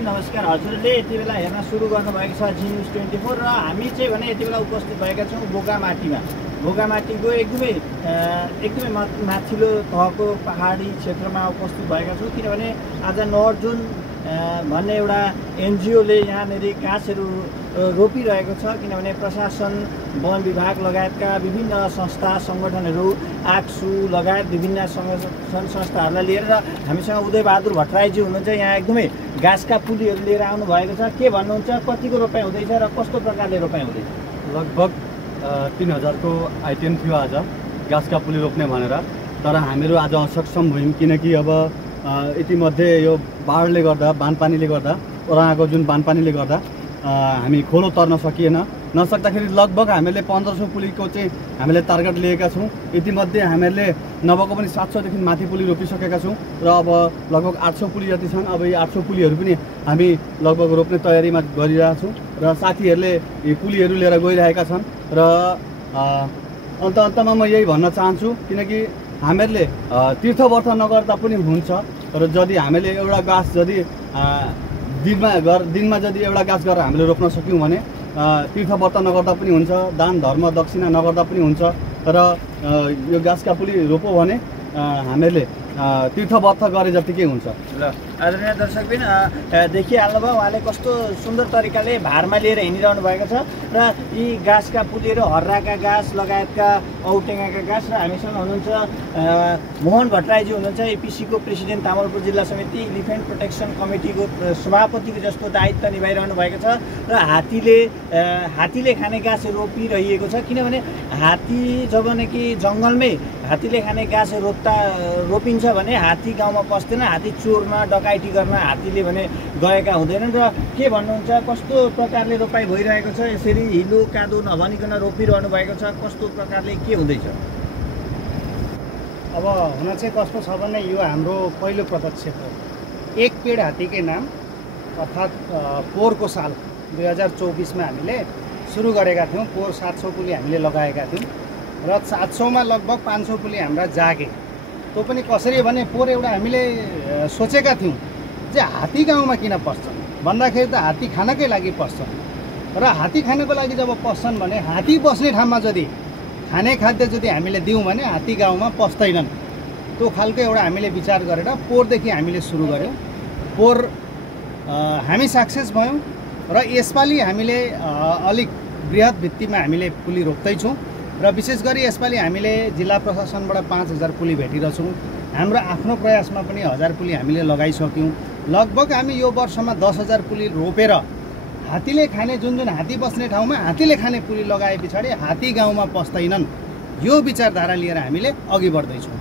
नमस्कार, हजुरले यति बेला हेर्न सुरु गर्नुभएको छ जी न्युज 24 र हामी चाहिँ भने यति बेला उपस्थित भएका छौँ भोगामाटीको एकदमै माथिल्लो तहको पहाडी क्षेत्रमा उपस्थित भएका छौँ। किनभने आज नर्थ जोन भन्ने एउटा एनजिओले यहाँनिर गाछहरू रोपिरहेको छ। किनभने प्रशासन, वन विभाग लगायतका विभिन्न संस्था सङ्गठनहरू, आक्सु लगायत विभिन्न सङ्गठन संस्थाहरूलाई लिएर हामीसँग उदयबहादुर भट्टराईजी हुनुहुन्छ। यहाँ एकदमै गाछका पुलीहरू लिएर आउनु भएको छ। के भन्नुहुन्छ, कतिको रोपाइ हुँदैछ र कस्तो प्रकारले रोपाइ हुँदैछ? लगभग 3000 को आइटेम थियो आज गाछका पुली रोप्ने भनेर, तर हामीहरू आज असक्षम भयौँ। किनकि अब यतिमध्ये यो बाढले गर्दा, बानपानीले गर्दा, ओराको जुन बानपानीले गर्दा हामी खोलो तर्न सकिएन। नसक्दाखेरि लगभग हामीले 1500 पुलीको चाहिँ हामीले टार्गेट लिएका छौँ। यतिमध्ये हामीले नभएको पनि 700 देखि माथि पुली रोपिसकेका छौँ र अब लगभग 800 पुली जति छन्। अब यी 800 पुलीहरू पनि हामी लगभग रोप्ने तयारीमा गरिरहेका छौँ र साथीहरूले यी पुलीहरू लिएर गइरहेका छन्। र अन्तमा म यही भन्न चाहन्छु, किनकि हामीहरूले तीर्थव्रत नगर्दा पनि हुन्छ र यदि हामीले एउटा गाछ यदि दिनमा यदि एउटा गाछ गरेर हामीले रोप्न सक्यौँ भने तीर्थव्रत नगर्दा पनि हुन्छ, दान धर्म दक्षिणा नगर्दा पनि हुन्छ। र यो गाछका पुली रोप्यो भने हामीले तीर्थव्रत गरे जतिकै हुन्छ। ल आदरणीय दर्शकबिन, देखिहाल्नुभयो उहाँले कस्तो सुन्दर तरिकाले भारमा लिएर हिँडिरहनु भएको छ। र यी गाछका पुलीहरू हर्राका गाछ लगायतका औटेङ्गाका गाछ। र हामीसँग हुनुहुन्छ मोहन भट्टराईजी हुनुहुन्छ, एपिसीको प्रेसिडेन्ट, तामुलपुर जिल्ला समिति इलिफेन्ट प्रोटेक्सन कमिटीको सभापतिको जस्तो दायित्व निभाइरहनु भएको छ। र हात्तीले खाने गाछ रोपिरहेको छ। किनभने हात्ती जब कि जङ्गलमै हात्तीले खाने गाछ रोपिन्छ भने हात्ती गाउँमा पस्दैन, हात्ती चोर्न डकाइटी गर्न हात्तीले भने गएका हुँदैनन्। र के भन्नुहुन्छ, कस्तो प्रकारले रोपाइ भइरहेको छ? यसरी हिलो कादो नभनिकन रोपिरहनु भएको छ, कस्तो प्रकारले के हुँदैछ? अब हुन चाहिँ कस्तो छ भने यो हाम्रो पहिलो पदक्षेप हो। एक पेड हात्तीकै नाम, अर्थात् पोहोरको साल 2024मा हामीले सुरु गरेका थियौँ। पोहोर 700 पुली हामीले लगाएका थियौँ र 700मा लगभग 500 पुली हाम्रा जागे। त्यो पनि कसरी भने पोहोर एउटा हामीले सोचेका थियौँ जे हात्ती गाउँमा किन पस्छन् भन्दाखेरि त हात्ती खानकै लागि पस्छन्, र हात्ती खानको लागि जब पस्छन् भने हात्ती बस्ने ठाउँमा यदि खाने खाद्य यदि हामीले दियौँ भने हात्ती गाउँमा पस्दैनन्। त्यो खालको एउटा हामीले विचार गरेर पोहोरदेखि हामीले सुरु गऱ्यौँ। पोहोर हामी सक्सेस भयौँ र यसपालि हामीले अलिक बृहत भित्तिमा हामीले पुली रोप्दैछौँ। र विशेष गरी यसपालि हामीले जिल्ला प्रशासनबाट 5000 पुली भेटिरहेछौँ। हाम्रो आफ्नो प्रयासमा पनि 1000 पुली हामीले लगाइसक्यौँ। लगभग हामी यो वर्षमा 10000 पुली रोपेर हात्तीले खाने जुन हात्ती बस्ने ठाउँमा हात्तीले खाने पुली लगाए पछाडि हात्ती गाउँमा पस्दैनन्, यो विचारधारा लिएर हामीले अघि बढ्दैछौँ।